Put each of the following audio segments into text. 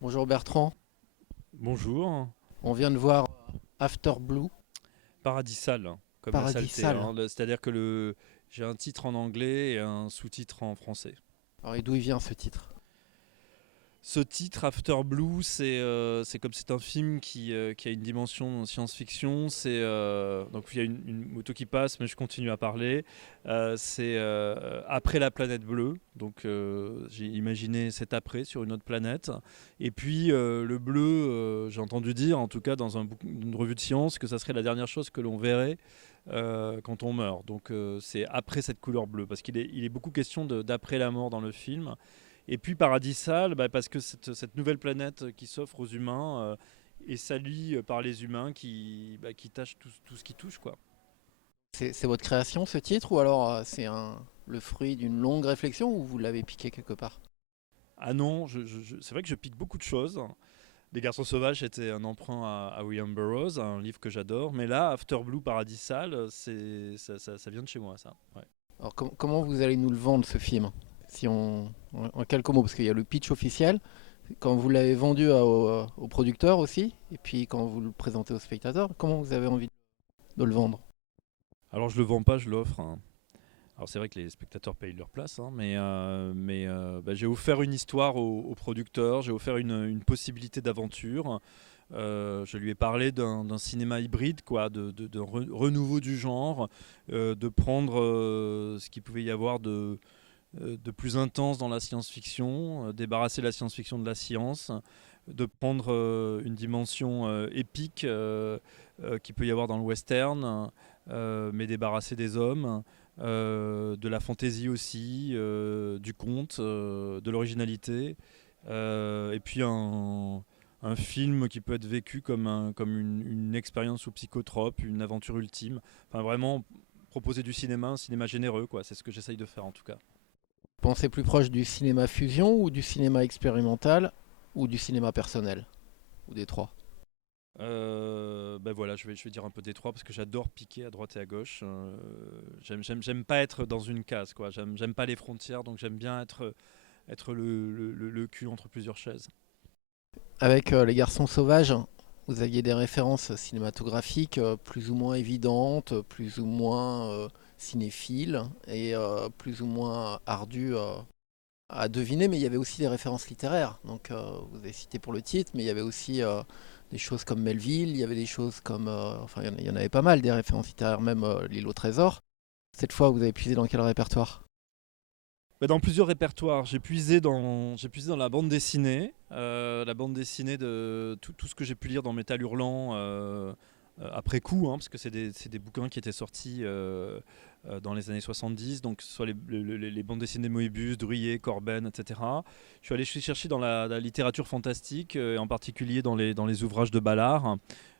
Bonjour Bertrand, Bonjour, on vient de voir After Blue, Paradisal, hein, comme la saleté, Paradisal. hein. C'est-à-dire que j'ai un titre en anglais et un sous-titre en français. Alors et d'où il vient ce titre? Ce titre, After Blue, c'est comme c'est un film qui a une dimension science-fiction. Donc il y a une moto qui passe, mais je continue à parler. C'est après la planète bleue. Donc j'ai imaginé cet après sur une autre planète. Et puis le bleu, j'ai entendu dire, en tout cas dans une revue de science, que ça serait la dernière chose que l'on verrait quand on meurt. Donc c'est après cette couleur bleue, parce qu'il est beaucoup question d'après la mort dans le film. Et puis Paradisal, parce que cette nouvelle planète qui s'offre aux humains est salie par les humains qui tâchent tout ce qui touche, quoi. C'est votre création ce titre ou alors le fruit d'une longue réflexion ou vous l'avez piqué quelque part? Ah non, c'est vrai que je pique beaucoup de choses. Les Garçons Sauvages était un emprunt à William Burroughs, un livre que j'adore. Mais là, After Blue Paradisal, ça vient de chez moi, ça. Ouais. Alors comment vous allez nous le vendre ce film? Si en quelques mots, parce qu'il y a le pitch officiel, quand vous l'avez vendu au producteur aussi, et puis quand vous le présentez aux spectateurs, comment vous avez envie de le vendre? Alors je le vends pas, je l'offre, hein. Alors c'est vrai que les spectateurs payent leur place, hein, j'ai offert une histoire au producteur, j'ai offert une possibilité d'aventure. Je lui ai parlé d'un cinéma hybride, quoi, de renouveau du genre, de prendre ce qu'il pouvait y avoir de plus intense dans la science-fiction, débarrasser la science-fiction de la science, de prendre une dimension épique qu'il peut y avoir dans le western, mais débarrasser des hommes, de la fantaisie aussi, du conte, de l'originalité, et puis un film qui peut être vécu comme une expérience ou psychotrope, une aventure ultime. Enfin, vraiment proposer du cinéma, un cinéma généreux, quoi. C'est ce que j'essaye de faire en tout cas. Pensez plus proche du cinéma fusion ou du cinéma expérimental ou du cinéma personnel ou des trois? Voilà, je vais dire un peu des trois parce que j'adore piquer à droite et à gauche. J'aime pas être dans une case, quoi. J'aime pas les frontières, donc j'aime bien être le cul entre plusieurs chaises. Avec Les Garçons Sauvages, vous aviez des références cinématographiques plus ou moins évidentes, plus ou moins cinéphiles et plus ou moins ardues à deviner, mais il y avait aussi des références littéraires. Donc vous avez cité pour le titre, mais il y avait aussi des choses comme Melville, il y avait des choses comme... enfin, il y en avait pas mal, des références littéraires, même L'île au trésor. Cette fois, vous avez puisé dans quel répertoire? Dans plusieurs répertoires, j'ai puisé dans la bande dessinée de tout ce que j'ai pu lire dans Métal Hurlant après coup, hein, parce que c'est des bouquins qui étaient sortis dans les années 70, donc soit les bandes dessinées de Moebius, Druillet, Corben, etc. Je suis chercher dans la littérature fantastique, et en particulier dans les ouvrages de Ballard.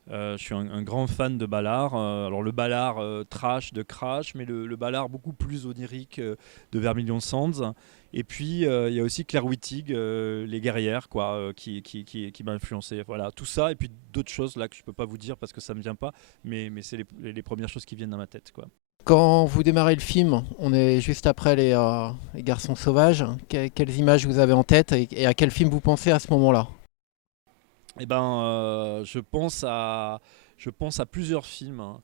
Je suis un grand fan de Ballard. Alors le Ballard trash de Crash, mais le Ballard beaucoup plus onirique de Vermilion Sands. Et puis il y a aussi Claire Wittig, Les Guerrières, quoi, qui m'a influencé. Voilà, tout ça et puis d'autres choses là que je peux pas vous dire parce que ça me vient pas, mais c'est les premières choses qui viennent dans ma tête, quoi. Quand vous démarrez le film, on est juste après les Garçons Sauvages. Quelles images vous avez en tête et à quel film vous pensez à ce moment-là? Je pense à plusieurs films, hein.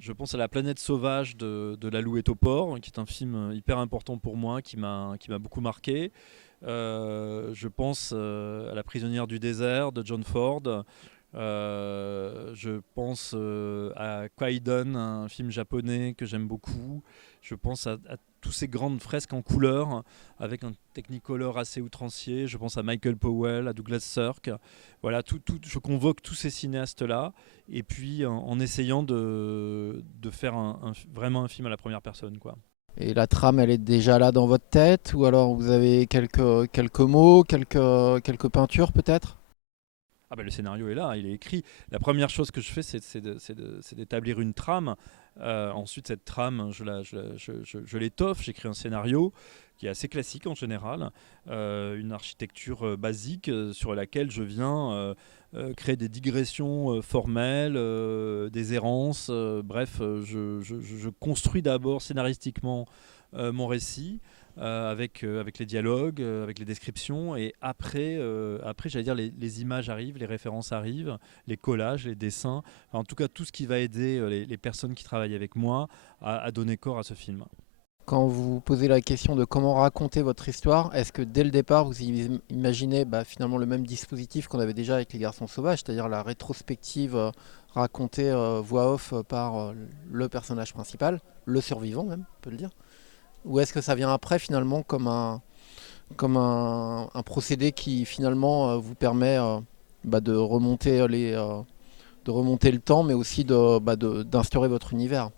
Je pense à La planète sauvage de l'Alouette au port, qui est un film hyper important pour moi, qui m'a beaucoup marqué. Je pense à La prisonnière du désert de John Ford. Je pense à Kwaidan, un film japonais que j'aime beaucoup. Je pense à tous ces grandes fresques en couleur avec un Technicolor assez outrancier. Je pense à Michael Powell, à Douglas Sirk. Voilà, je convoque tous ces cinéastes-là et puis en essayant de faire vraiment un film à la première personne, quoi. Et la trame, elle est déjà là dans votre tête ou alors vous avez quelques mots, quelques peintures peut-être? Ah le scénario est là, il est écrit. La première chose que je fais, c'est d'établir une trame. Ensuite, cette trame, je l'étoffe, j'écris un scénario qui est assez classique en général, une architecture basique sur laquelle je viens créer des digressions formelles, des errances. Bref, je construis d'abord scénaristiquement mon récit. avec les dialogues, avec les descriptions. Et après j'allais dire, les images arrivent, les références arrivent, les collages, les dessins. Enfin, en tout cas, tout ce qui va aider les personnes qui travaillent avec moi à donner corps à ce film. Quand vous posez la question de comment raconter votre histoire, est-ce que dès le départ vous imaginez finalement le même dispositif qu'on avait déjà avec Les Garçons Sauvages, c'est-à-dire la rétrospective racontée voix off par le personnage principal, le survivant même, on peut le dire? Ou est-ce que ça vient après finalement comme un procédé qui finalement vous permet de remonter le temps, mais aussi d'instaurer votre univers?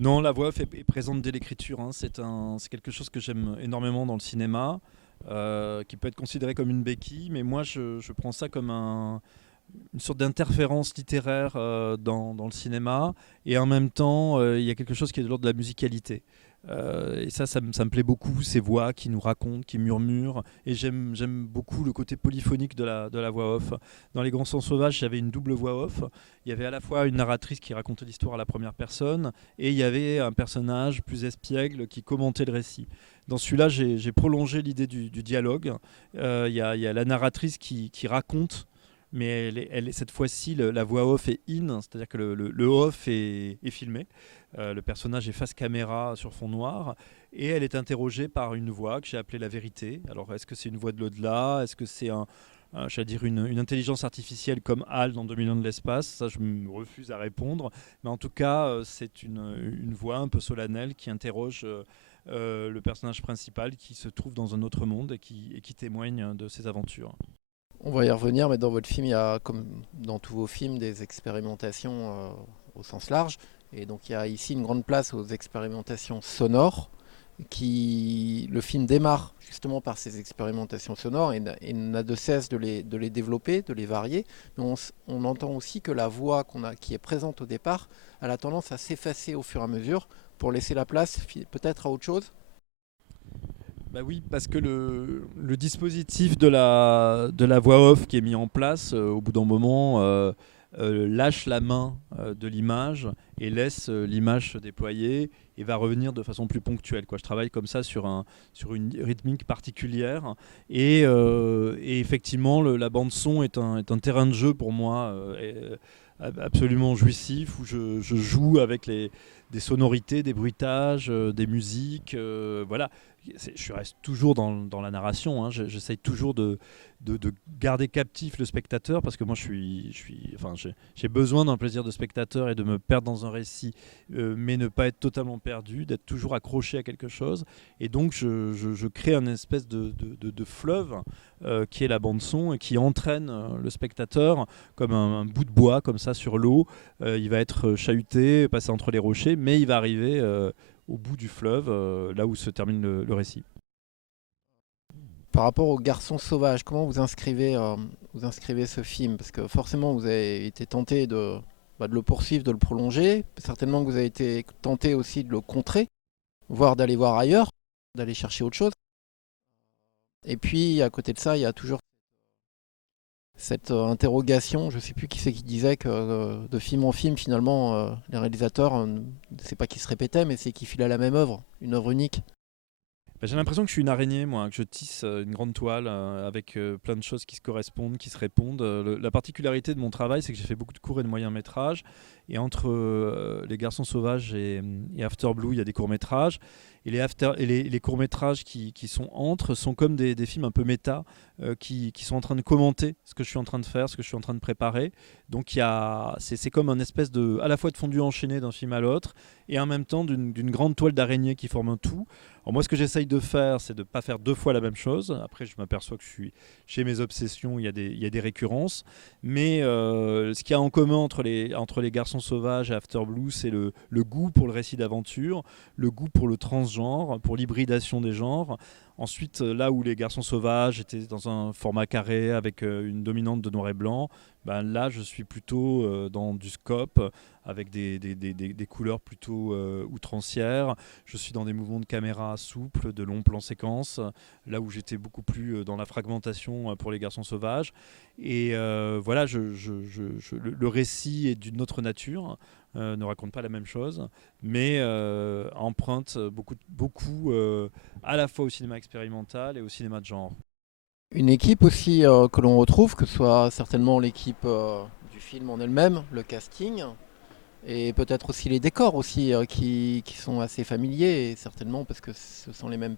Non, la voix off est présente dès l'écriture, hein. C'est quelque chose que j'aime énormément dans le cinéma, qui peut être considéré comme une béquille, mais moi je prends ça comme une sorte d'interférence littéraire dans le cinéma, et en même temps il y a quelque chose qui est de l'ordre de la musicalité. Et ça me plaît beaucoup, ces voix qui nous racontent, qui murmurent, et j'aime beaucoup le côté polyphonique de la voix off. Dans Les Grands Sens Sauvages, j'avais une double voix off. Il y avait à la fois une narratrice qui racontait l'histoire à la première personne, et il y avait un personnage plus espiègle qui commentait le récit. Dans celui-là, j'ai prolongé l'idée du dialogue. Il y a la narratrice qui raconte, mais cette fois-ci, la voix off est in, c'est-à-dire que le off est filmé. Le personnage est face caméra sur fond noir, et elle est interrogée par une voix que j'ai appelée la vérité. Alors, est-ce que c'est une voix de l'au-delà? Est-ce que c'est j'allais dire une intelligence artificielle comme HAL dans 2000 ans de l'espace? Ça, je me refuse à répondre. Mais en tout cas, c'est une voix un peu solennelle qui interroge le personnage principal, qui se trouve dans un autre monde et qui témoigne de ses aventures. On va y revenir, mais dans votre film, il y a, comme dans tous vos films, des expérimentations au sens large. Et donc il y a ici une grande place aux expérimentations sonores. Le film démarre justement par ces expérimentations sonores et n'a de cesse de les développer, de les varier. Mais on entend aussi que la voix qui est présente au départ, elle a tendance à s'effacer au fur et à mesure pour laisser la place peut-être à autre chose. Bah oui, parce que le dispositif de la voix off qui est mis en place, au bout d'un moment, lâche la main de l'image et laisse l'image se déployer et va revenir de façon plus ponctuelle, quoi. Je travaille comme ça sur une rythmique particulière, et effectivement, la bande son est un terrain de jeu pour moi absolument jouissif, où je joue avec des sonorités, des bruitages, des musiques, voilà. Je reste toujours dans la narration, hein. J'essaye toujours de garder captif le spectateur, parce que moi enfin, j'ai besoin d'un plaisir de spectateur et de me perdre dans un récit, mais ne pas être totalement perdu, d'être toujours accroché à quelque chose. Et donc je crée un espèce de fleuve qui est la bande son, et qui entraîne le spectateur comme un bout de bois comme ça sur l'eau. Il va être chahuté, passer entre les rochers, mais il va arriver au bout du fleuve, là où se termine le récit. Par rapport aux Garçons Sauvages, comment vous inscrivez ce film? Parce que forcément, vous avez été tenté de le poursuivre, de le prolonger. Certainement que vous avez été tenté aussi de le contrer, voire d'aller voir ailleurs, d'aller chercher autre chose. Et puis, à côté de ça, il y a toujours cette interrogation. Je ne sais plus qui c'est qui disait que de film en film, finalement, les réalisateurs, c'est pas qu'ils se répétaient, mais c'est qu'ils filaient la même œuvre, une œuvre unique. Bah, j'ai l'impression que je suis une araignée, moi, que je tisse une grande toile avec plein de choses qui se correspondent, qui se répondent. La particularité de mon travail, c'est que j'ai fait beaucoup de courts et de moyens métrages. Et entre Les Garçons Sauvages et After Blue, il y a des courts métrages. Et les courts métrages qui sont entre sont comme des films un peu méta, qui sont en train de commenter ce que je suis en train de faire, ce que je suis en train de préparer. Donc c'est comme un espèce à la fois de fondu enchaîné d'un film à l'autre, et en même temps d'une grande toile d'araignée qui forme un tout. Alors moi, ce que j'essaye de faire, c'est de ne pas faire deux fois la même chose. Après, je m'aperçois que je suis chez mes obsessions, il y a des récurrences. Mais ce qu'il y a en commun entre les Garçons Sauvages et After Blue, c'est le goût pour le récit d'aventure, le goût pour le transgenre, pour l'hybridation des genres. Ensuite, là où Les Garçons Sauvages étaient dans un format carré avec une dominante de noir et blanc, ben là, je suis plutôt dans du scope, avec des couleurs plutôt outrancières. Je suis dans des mouvements de caméra souples, de longs plans séquences, là où j'étais beaucoup plus dans la fragmentation pour Les Garçons Sauvages. Et voilà, le récit est d'une autre nature. ne raconte pas la même chose, mais emprunte beaucoup à la fois au cinéma expérimental et au cinéma de genre. Une équipe aussi que l'on retrouve, que ce soit certainement l'équipe du film en elle-même, le casting, et peut-être aussi les décors aussi qui sont assez familiers, et certainement parce que ce sont les mêmes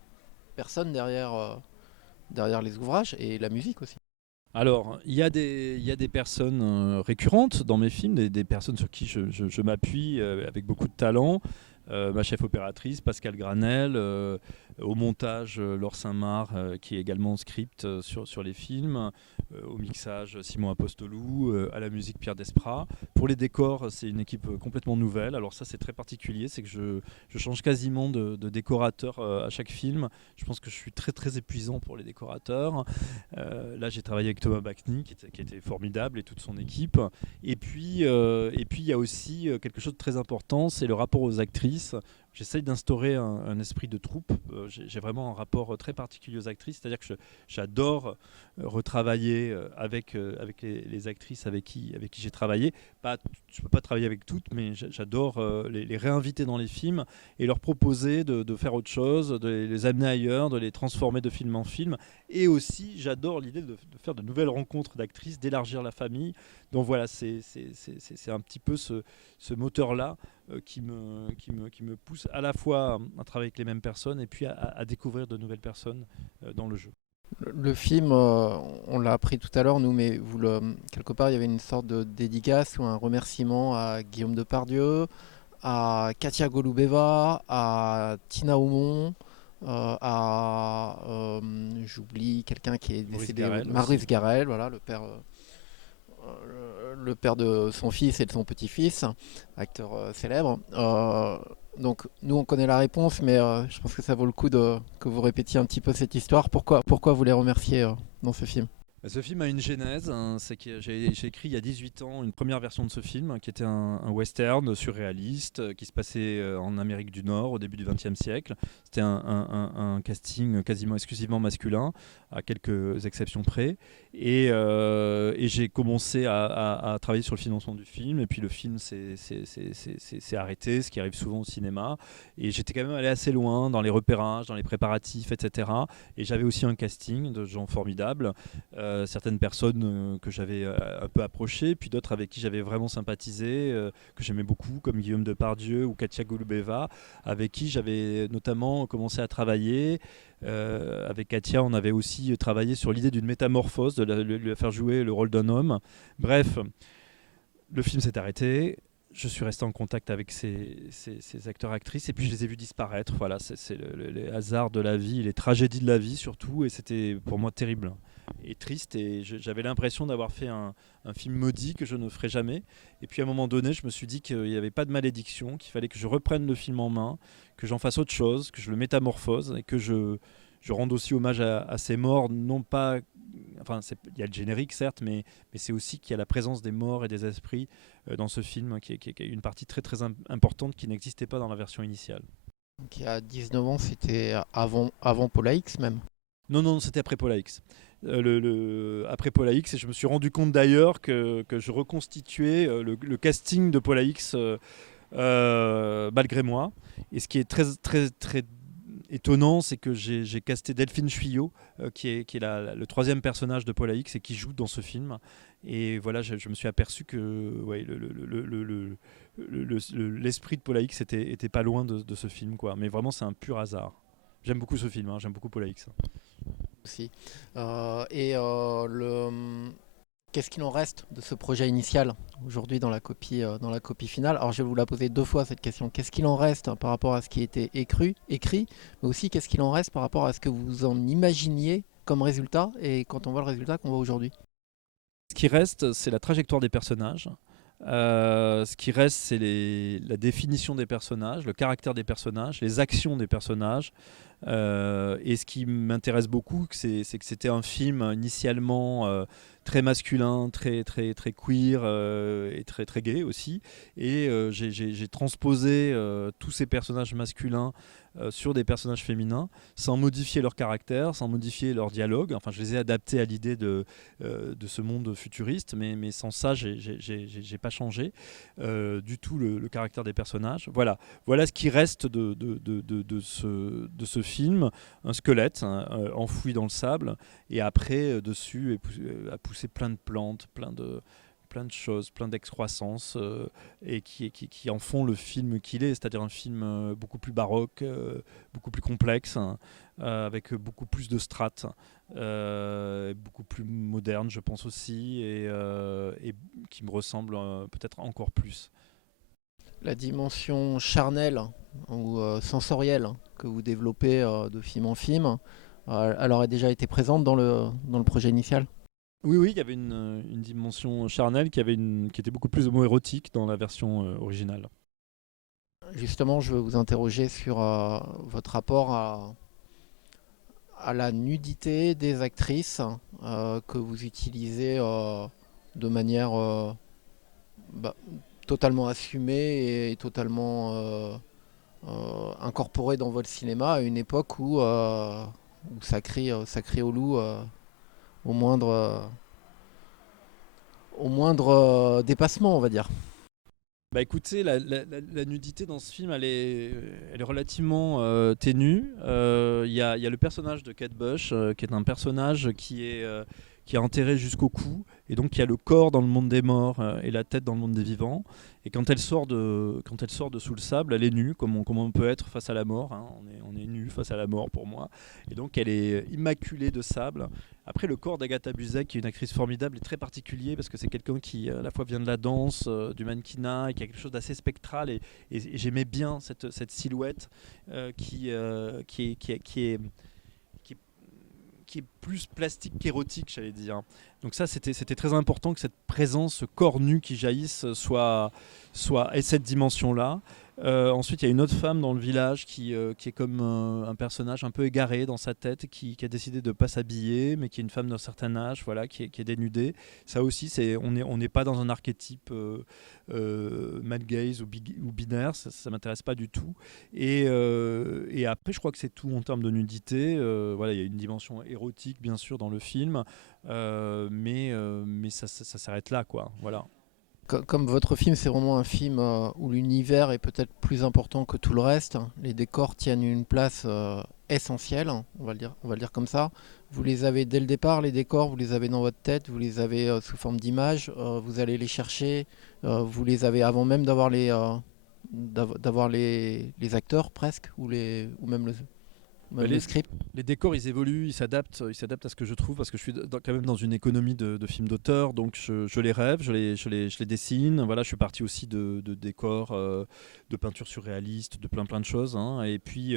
personnes derrière les ouvrages et la musique aussi. Alors, il y a des personnes récurrentes dans mes films, des personnes sur qui je m'appuie avec beaucoup de talent. Ma chef opératrice, Pascal Granel, au montage, Laure Saint-Marc, qui est également au script sur les films, au mixage, Simon Apostolou, à la musique, Pierre Desprats. Pour les décors, c'est une équipe complètement nouvelle. Alors ça, c'est très particulier, c'est que je change quasiment de décorateur à chaque film. Je pense que je suis très très épuisant pour les décorateurs. Là, j'ai travaillé avec Thomas Bacny, qui était formidable, et toute son équipe. Et puis, il y a aussi quelque chose de très important, c'est le rapport aux actrices. J'essaye d'instaurer un esprit de troupe. J'ai vraiment un rapport très particulier aux actrices, c'est-à-dire que j'adore retravailler avec les actrices avec qui j'ai travaillé. Je ne peux pas travailler avec toutes, mais j'adore les réinviter dans les films et leur proposer de faire autre chose, de les amener ailleurs, de les transformer de film en film. Et aussi, j'adore l'idée de faire de nouvelles rencontres d'actrices, d'élargir la famille. Donc voilà, c'est un petit peu ce moteur-là qui me pousse à la fois à travailler avec les mêmes personnes et puis à découvrir de nouvelles personnes dans le jeu. Le film, on l'a appris tout à l'heure, nous, mais quelque part, il y avait une sorte de dédicace ou un remerciement à Guillaume Depardieu, à Katia Golubeva, à Tina Aumont, j'oublie quelqu'un qui est Maurice décédé, Garrel Maurice aussi. Garrel, voilà, le père de son fils et de son petit-fils, acteur célèbre. Donc nous on connaît la réponse, mais je pense que ça vaut le coup que vous répétiez un petit peu cette histoire. Pourquoi vous les remerciez dans ce film? Ce film a une genèse, hein, c'est que j'ai écrit il y a 18 ans une première version de ce film qui était un western surréaliste qui se passait en Amérique du Nord au début du XXe siècle. C'était un casting quasiment exclusivement masculin, à quelques exceptions près. Et j'ai commencé à travailler sur le financement du film, et puis le film s'est arrêté, ce qui arrive souvent au cinéma. Et j'étais quand même allé assez loin dans les repérages, dans les préparatifs, etc. Et j'avais aussi un casting de gens formidables. Certaines personnes que j'avais un peu approchées, puis d'autres avec qui j'avais vraiment sympathisé, que j'aimais beaucoup, comme Guillaume Depardieu ou Katia Golubeva, avec qui j'avais notamment commencé à travailler. Avec Katia, on avait aussi travaillé sur l'idée d'une métamorphose, de lui faire jouer le rôle d'un homme. Bref, le film s'est arrêté. Je suis resté en contact avec ces acteurs-actrices et puis je les ai vus disparaître. Voilà, c'est les hasards de la vie, les tragédies de la vie surtout, et c'était pour moi terrible et triste. Et j'avais l'impression d'avoir fait un film maudit que je ne ferai jamais. Et puis à un moment donné, je me suis dit qu'il n'y avait pas de malédiction, qu'il fallait que je reprenne le film en main, que j'en fasse autre chose, que je le métamorphose et que je rende aussi hommage à ces morts, non pas. Enfin, il y a le générique certes, mais c'est aussi qu'il y a la présence des morts et des esprits dans ce film, qui est une partie très très importante qui n'existait pas dans la version initiale. Donc il y a 19 ans, c'était avant Paula X même. Non, non, c'était après Paula X. Après Paula X, et je me suis rendu compte d'ailleurs que je reconstituais le casting de Paula X malgré moi. Et ce qui est très, très, très étonnant, c'est que j'ai casté Delphine Chuyot, qui est le troisième personnage de Paula X et qui joue dans ce film. Et voilà, je me suis aperçu que ouais, l'esprit de Paula X était pas loin de ce film, quoi. Mais vraiment, c'est un pur hasard. J'aime beaucoup ce film, hein, j'aime beaucoup Paula X. Aussi. Qu'est-ce qu'il en reste de ce projet initial aujourd'hui dans la copie finale? Alors je vais vous la poser deux fois cette question. Qu'est-ce qu'il en reste par rapport à ce qui était écrit, mais aussi qu'est-ce qu'il en reste par rapport à ce que vous en imaginiez comme résultat et quand on voit le résultat qu'on voit aujourd'hui? Ce qui reste, c'est la trajectoire des personnages. Ce qui reste, c'est la définition des personnages, le caractère des personnages, les actions des personnages. Et ce qui m'intéresse beaucoup, c'est que c'était un film initialement très masculin, très, très, très queer et très, très gay aussi. Et j'ai transposé tous ces personnages masculins sur des personnages féminins, sans modifier leur caractère, sans modifier leur dialogue. Enfin, je les ai adaptés à l'idée de ce monde futuriste, mais sans ça, j'ai pas changé du tout le caractère des personnages. Voilà ce qui reste de ce film, un squelette enfoui dans le sable, et après, dessus, a poussé plein de plantes, plein de choses, plein d'excroissances, et qui en font le film qu'il est, c'est-à-dire un film beaucoup plus baroque, beaucoup plus complexe, hein, avec beaucoup plus de strates, beaucoup plus moderne, je pense aussi, et qui me ressemble peut-être encore plus. La dimension charnelle ou sensorielle que vous développez de film en film, elle aurait déjà été présente dans le projet initial. Oui, oui, il y avait une dimension charnelle qui était beaucoup plus homo-érotique dans la version originale. Justement, je veux vous interroger sur votre rapport à la nudité des actrices que vous utilisez de manière bah, totalement assumée et totalement incorporée dans votre cinéma à une époque où ça crie au loup au moindre, au moindre dépassement, on va dire. Bah écoutez, la nudité dans ce film, elle est relativement ténue. Il y a le personnage de Kate Bush, qui est un personnage qui est enterré jusqu'au cou, et donc qui a le corps dans le monde des morts et la tête dans le monde des vivants. Et quand elle sort de sous le sable, elle est nue, comme on peut être face à la mort, hein. On est nu face à la mort pour moi. Et donc elle est immaculée de sable. Après, le corps d'Agatha Buzek, qui est une actrice formidable, est très particulier parce que c'est quelqu'un qui à la fois vient de la danse, du mannequinat, et qui a quelque chose d'assez spectral. Et j'aimais bien cette silhouette qui est qui est plus plastique qu'érotique, j'allais dire. Donc ça, c'était très important que cette présence, ce corps nu qui jaillisse, ait cette dimension-là. Ensuite, il y a une autre femme dans le village qui est comme un personnage un peu égaré dans sa tête, qui a décidé de ne pas s'habiller, mais qui est une femme d'un certain âge, voilà, qui est dénudée. Ça aussi, on n'est pas dans un archétype male gaze ou binaire, ça ne m'intéresse pas du tout. Et après, je crois que c'est tout en termes de nudité. Voilà, il y a une dimension érotique, bien sûr, dans le film, mais ça s'arrête là, quoi. Voilà. Comme votre film, c'est vraiment un film où l'univers est peut-être plus important que tout le reste. Les décors tiennent une place essentielle, on va le dire comme ça. Vous les avez dès le départ, les décors, vous les avez dans votre tête, vous les avez sous forme d'images, vous allez les chercher, vous les avez avant même d'avoir les acteurs presque, ou Bah, même le script. les décors, ils évoluent, ils s'adaptent à ce que je trouve, parce que je suis quand même dans une économie de films d'auteur, donc je les rêve, je les dessine. Voilà, je suis parti aussi de décors, de peintures surréalistes, de plein de choses, hein. Et puis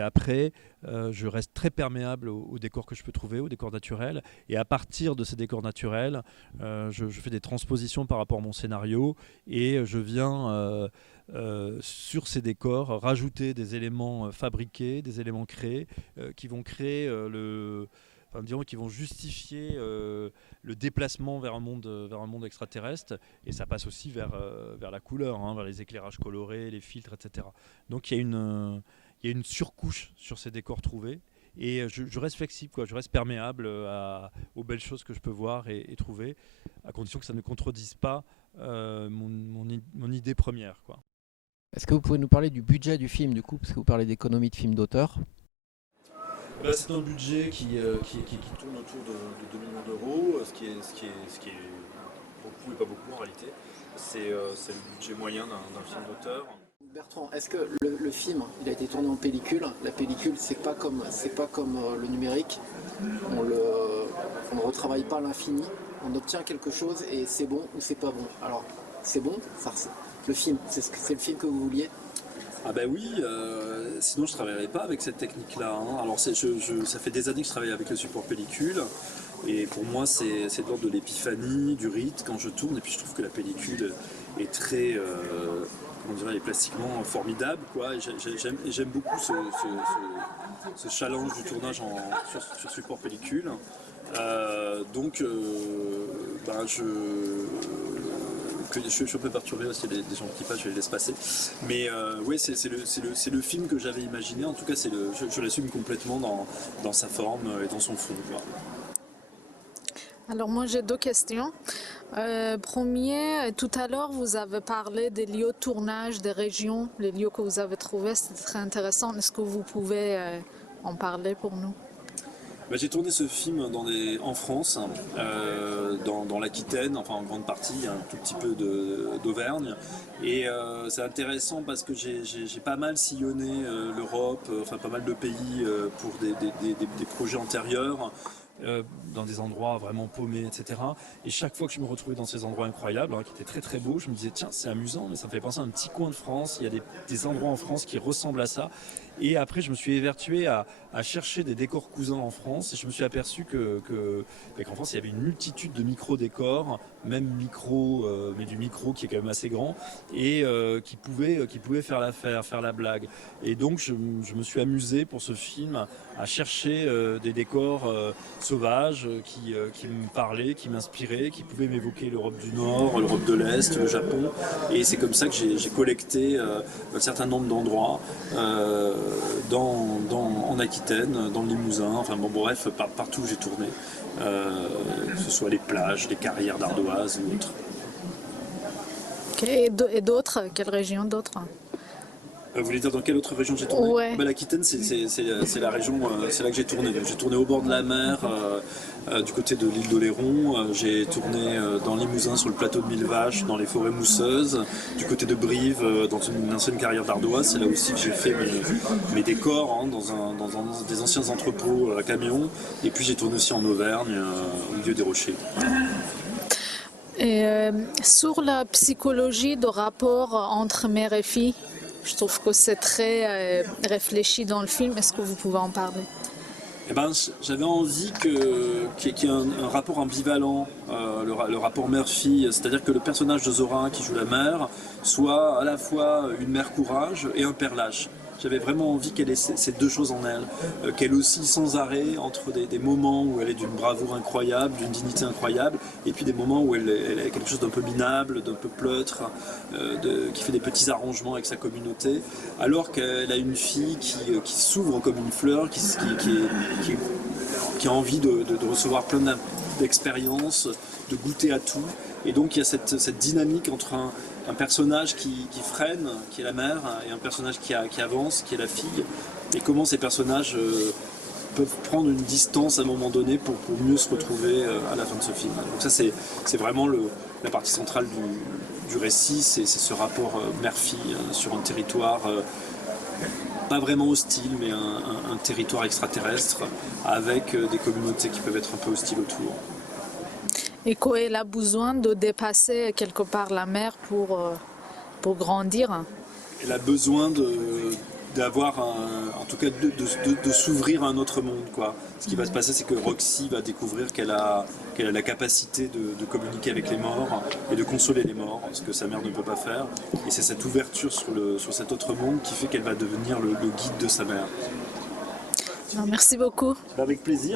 après, je reste très perméable aux décors que je peux trouver, aux décors naturels. Et à partir de ces décors naturels, je fais des transpositions par rapport à mon scénario, et je viens sur ces décors rajouter des éléments fabriqués, des éléments créés, qui vont créer disons, qui vont justifier le déplacement vers un monde extraterrestre. Et ça passe aussi vers la couleur, hein, vers les éclairages colorés, les filtres, etc. Donc il y a une surcouche sur ces décors trouvés. Et je reste flexible, quoi. Je reste perméable aux belles choses que je peux voir et trouver, à condition que ça ne contredise pas mon idée première, quoi. Est-ce que vous pouvez nous parler du budget du film, du coup, parce que vous parlez d'économie de film d'auteur? Bah, c'est un budget qui tourne autour de 2 millions d'euros, ce qui est beaucoup et pas beaucoup en réalité. C'est le budget moyen d'un film d'auteur. Bertrand, est-ce que le film, il a été tourné en pellicule? La pellicule, c'est pas comme le numérique. On ne retravaille pas à l'infini. On obtient quelque chose et c'est bon ou c'est pas bon. Alors, c'est bon, le film, c'est le film que vous vouliez? Ah bah oui, sinon je travaillerais pas avec cette technique-là, hein. Alors ça fait des années que je travaille avec le support pellicule, et pour moi c'est de l'ordre de l'épiphanie, du rite quand je tourne, et puis je trouve que la pellicule est très, comment dirais, est plastiquement formidable, quoi. Et j'aime beaucoup ce challenge du tournage sur support pellicule. Je suis un peu perturbé parce qu'il y a des gens qui passent, je les laisse passer. Mais ouais, c'est le film que j'avais imaginé. En tout cas, je l'assume complètement dans sa forme et dans son fond, quoi. Alors moi j'ai deux questions. Premier, tout à l'heure vous avez parlé des lieux de tournage, des régions, les lieux que vous avez trouvés, c'était très intéressant. Est-ce que vous pouvez en parler pour nous? J'ai tourné ce film en France, dans l'Aquitaine, enfin en grande partie, un tout petit peu d'Auvergne. Et c'est intéressant parce que j'ai pas mal sillonné l'Europe, enfin pas mal de pays pour des projets antérieurs. Dans des endroits vraiment paumés, etc. Et chaque fois que je me retrouvais dans ces endroits incroyables, qui étaient très très beaux, je me disais tiens, c'est amusant, mais ça me fait penser à un petit coin de France. Il y a des endroits en France qui ressemblent à ça. Et après, je me suis évertué à chercher des décors cousins en France, et je me suis aperçu qu'en France, il y avait une multitude de micro-décors, même micro, mais du micro qui est quand même assez grand, et qui pouvait faire l'affaire, faire la blague. Et donc, je me suis amusé pour ce film à chercher des décors sauvages qui me parlaient, qui m'inspiraient, qui pouvaient m'évoquer l'Europe du Nord, l'Europe de l'Est, le Japon. Et c'est comme ça que j'ai collecté un certain nombre d'endroits en Aquitaine, dans le Limousin, enfin bon bref, partout où j'ai tourné, que ce soit les plages, les carrières d'ardoises ou autres. Okay. Et d'autres, quelles régions d'autres? Vous voulez dire dans quelle autre région j'ai tourné? Ouais. L'Aquitaine, c'est la région, c'est là que j'ai tourné. J'ai tourné au bord de la mer, du côté de l'île d'Oléron. J'ai tourné dans Limousin, sur le plateau de Millevaches, dans les forêts mousseuses. Du côté de Brive, dans une ancienne carrière d'ardoise. C'est là aussi que j'ai fait mes décors, dans des anciens entrepôts à camions. Et puis j'ai tourné aussi en Auvergne, au milieu des rochers. Et sur la psychologie de rapport entre mère et fille, je trouve que c'est très réfléchi dans le film. Est-ce que vous pouvez en parler? J'avais envie qu'il y ait un rapport ambivalent, le rapport mère-fille, c'est-à-dire que le personnage de Zora qui joue la mère soit à la fois une mère courage et un père lâche. J'avais vraiment envie qu'elle ait ces deux choses en elle, qu'elle oscille sans arrêt entre des moments où elle est d'une bravoure incroyable, d'une dignité incroyable, et puis des moments où elle est quelque chose d'un peu minable, d'un peu pleutre, qui fait des petits arrangements avec sa communauté, alors qu'elle a une fille qui s'ouvre comme une fleur, qui a envie de recevoir plein d'expériences, de goûter à tout. Et donc il y a cette dynamique entre un personnage qui freine, qui est la mère, et un personnage qui avance, qui est la fille, et comment ces personnages peuvent prendre une distance à un moment donné pour mieux se retrouver à la fin de ce film. Donc ça c'est vraiment la partie centrale du récit, c'est ce rapport mère-fille sur un territoire pas vraiment hostile, mais un territoire extraterrestre avec des communautés qui peuvent être un peu hostiles autour. Et qu'elle a besoin de dépasser quelque part la mer pour grandir. Elle a besoin d'avoir en tout cas de s'ouvrir à un autre monde, quoi. Ce qui va se passer, c'est que Roxy va découvrir qu'elle a la capacité de communiquer avec les morts et de consoler les morts, ce que sa mère ne peut pas faire. Et c'est cette ouverture sur cet autre monde qui fait qu'elle va devenir le guide de sa mère. Merci beaucoup. Avec plaisir.